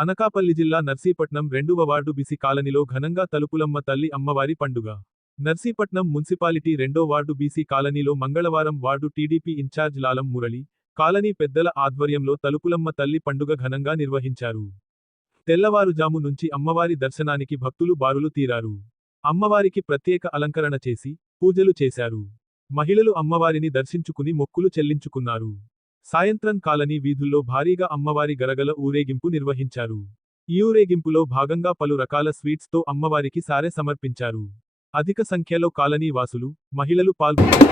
అనకాపల్లి జిల్లా నర్సీపట్నం 2వ ward BC కాలనీలో ఘనంగా తలుపులమ్మ తల్లి అమ్మవారి పండుగ. నర్సీపట్నం మున్సిపాలిటీ 2వ వార్డు బీసీ కాలనీలో మంగళవారం ward TDP in charge Lalam Murali, colony పెద్దల ఆధ్వర్యంలో తలుపులమ్మ తల్లి పండుగ ఘనంగా నిర్వహించారు. తెల్లవారుజాము నుంచి అమ్మవారి దర్శనానికి భక్తులు బారులు తీరారు. అమ్మవారికి ప్రత్యేక అలంకరణ చేసి, పూజలు చేశారు. మహిళలు అమ్మవారిని దర్శించుకుని మొక్కులు చెల్లించుకున్నారు. సాయంత్రం కాలనీ వీధుల్లో భారీగా అమ్మవారి గరగల ఊరేగింపు నిర్వహించారు. ఈ ఊరేగింపులో భాగంగా పలు రకాల స్వీట్స్ తో అమ్మవారికి సారె సమర్పించారు. అధిక సంఖ్యలో కాలనీ వాసులు, మహిళలు పాల్గొన్నారు.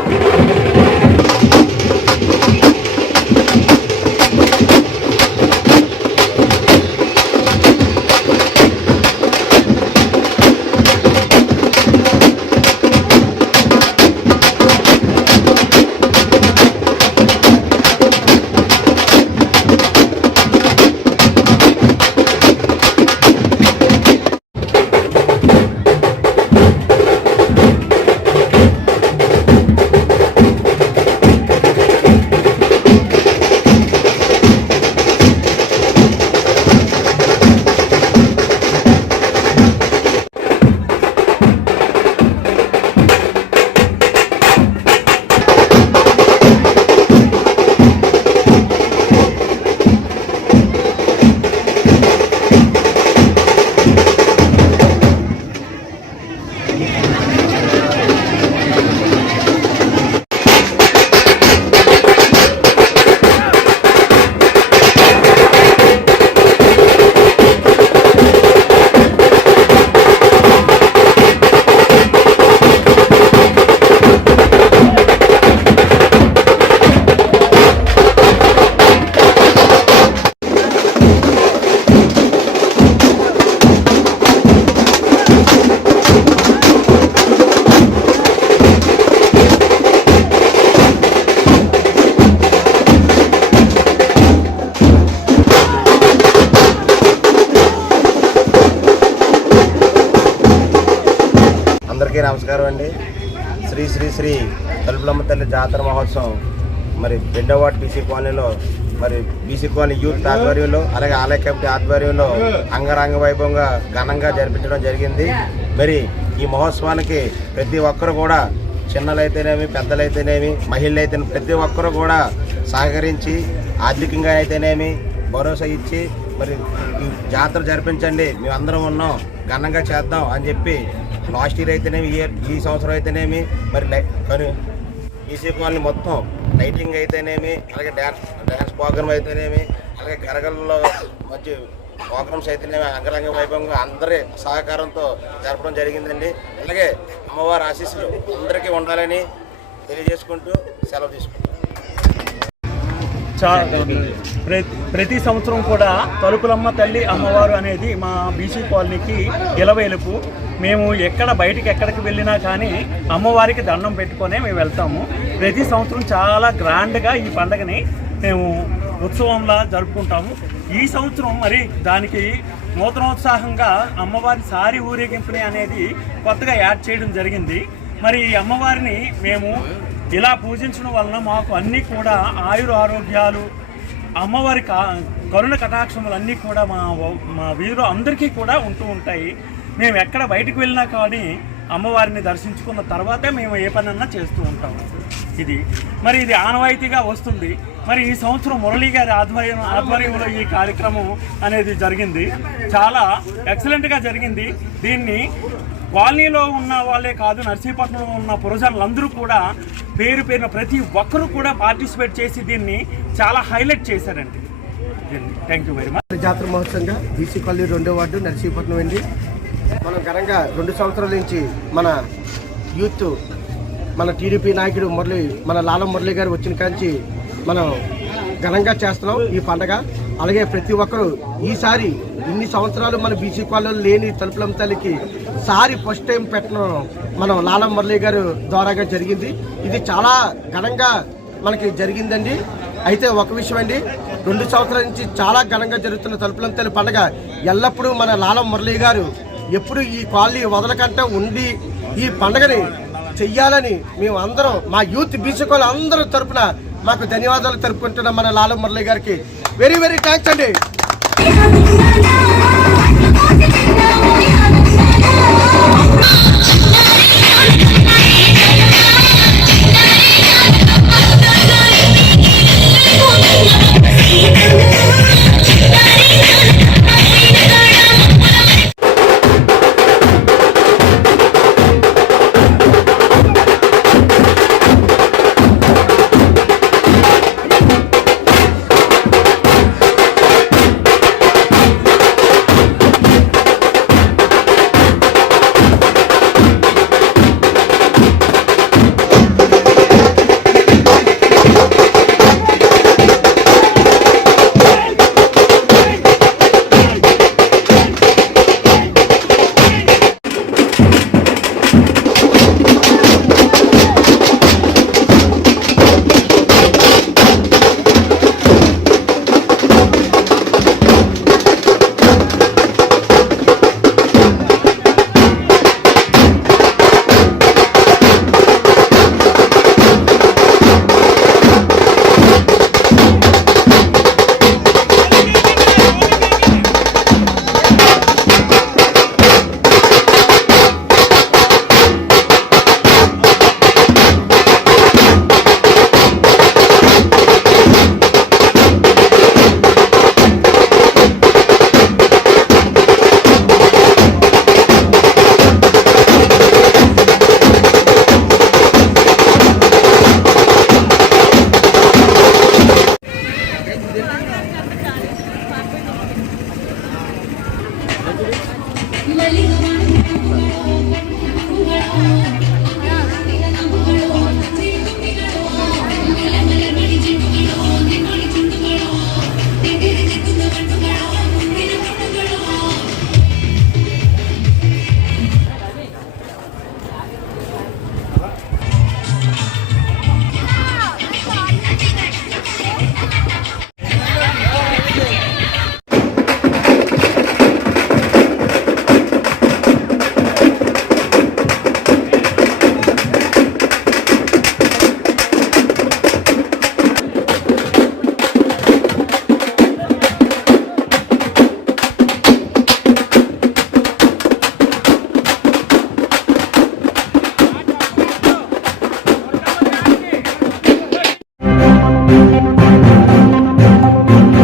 అందరికీ నమస్కారం అండి. శ్రీ శ్రీ శ్రీ తలుపులమ్మ తల్లి జాతర మహోత్సవం మరి 2వ వార్డు బీసీ కాలనీలో మరి బీసీ కాలనీ యూత్ ఆధ్వర్యంలో అలాగే ఆలయ కమిటీ ఆధ్వర్యంలో అంగరంగ వైభవంగా ఘనంగా జరిపించడం జరిగింది. మరి ఈ మహోత్సవానికి ప్రతి ఒక్కరు కూడా చిన్నలైతేనేమి, పెద్దలైతేనేమి, మహిళలైతేనేమి ప్రతి ఒక్కరు కూడా సహకరించి ఆర్థికంగా అయితేనేమి భరోసా ఇచ్చి మరి ఈ జాతర జరిపించండి, మేమందరం ఉన్నాం, ఘనంగా చేద్దాం అని చెప్పి లాస్ట్ ఇయర్ అయితేనేమి ఈ సంవత్సరం అయితేనేమి మరి బీసీ కాలనీ మొత్తం లైటింగ్ అయితేనేమి అలాగే డ్యాన్స్ ప్రోగ్రామ్ అయితేనేమి అలాగే గరగల్లో మంచి ప్రోగ్రామ్స్ అయితేనేమి అంగరంగ వైభవంగా అందరి సహకారంతో జరపడం జరిగిందండి. అలాగే అమ్మవారి ఆశీస్సులు అందరికీ ఉండాలని తెలియజేసుకుంటూ సెలవు తీసుకుంటాం. ప్రతి సంవత్సరం కూడా తలుపులమ్మ తల్లి అమ్మవారు అనేది మా బీసీ కాలనీకి ఇలవేలుపు. మేము ఎక్కడికి వెళ్ళినా కానీ అమ్మవారికి దండం పెట్టుకొనే మేము వెళ్తాము. ప్రతి సంవత్సరం చాలా గ్రాండ్గా ఈ పండుగని మేము ఉత్సవంలా జరుపుకుంటాము. ఈ సంవత్సరం మరి దానికి నూతనోత్సాహంగా అమ్మవారి సారి ఊరేగింపుని అనేది కొత్తగా యాడ్ చేయడం జరిగింది. మరి ఈ అమ్మవారిని మేము ఇలా పూజించడం వలన మాకు అన్నీ కూడా ఆయుర ఆరోగ్యాలు, అమ్మవారి కరుణ కటాక్షములు అన్నీ కూడా మా వీరు అందరికీ కూడా ఉంటూ ఉంటాయి. మేము ఎక్కడ బయటకు వెళ్ళినా కానీ అమ్మవారిని దర్శించుకున్న తర్వాతే మేము ఏ పనన్నా చేస్తూ ఉంటాము. ఇది ఆనవాయితీగా వస్తుంది. మరి ఈ సంవత్సరం మురళీ గారి ఆధ్వర్యంలో ఈ కార్యక్రమం అనేది జరిగింది. చాలా ఎక్సలెంట్గా జరిగింది. దీన్ని కాలనీలో ఉన్న వాళ్ళే కాదు, నర్సీపట్నంలో ఉన్న పురజనులందరూ కూడా పేరున ప్రతి ఒక్కరూ కూడా పార్టిసిపేట్ చేసి దీన్ని చాలా హైలైట్ చేశారండి. Thank you very much. జాతర మహోత్సవంగా బీసీ కాలనీ 2వ వార్డు నర్సీపట్నం అండి. మనం ఘనంగా 2 సంవత్సరాల నుంచి మన యూత్ మన టీడీపీ నాయకుడు మన లాలం మురళి గారు వచ్చిన కాంచి మనం ఘనంగా చేస్తున్నాం ఈ పండగ. అలాగే ప్రతి ఒక్కరూ ఈసారి ఇన్ని సంవత్సరాలు మన బీసీ కాలనీలో లేని తలుపులమ్మ తల్లికి సారి ఫస్ట్ టైం పెట్టడం మనం లాలం మురళి గారు ద్వారాగా జరిగింది. ఇది చాలా ఘనంగా మనకి జరిగిందండి. అయితే ఒక విషయం అండి, 2 సంవత్సరాల నుంచి చాలా ఘనంగా జరుగుతున్న తలుపులమ్మ తల్లి పండుగ ఎల్లప్పుడూ మన లాలం మురళి గారు ఎప్పుడు ఈ కాలనీ వదలకంటే ఉండి ఈ పండుగని చెయ్యాలని మేము అందరం మా యూత్ బీసీ కాలనీ అందరూ తరపున మాకు ధన్యవాదాలు తెలుపుకుంటున్నాం మన లాలం మురళి గారికి. వెరీ వెరీ థ్యాంక్స్ అండి.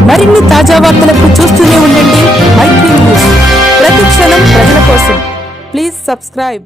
మరిన్ని తాజా వార్తలకు చూస్తూనే ఉండండి మైత్రి న్యూస్. ప్రతి క్షణం ప్రజల కోసం. Please subscribe.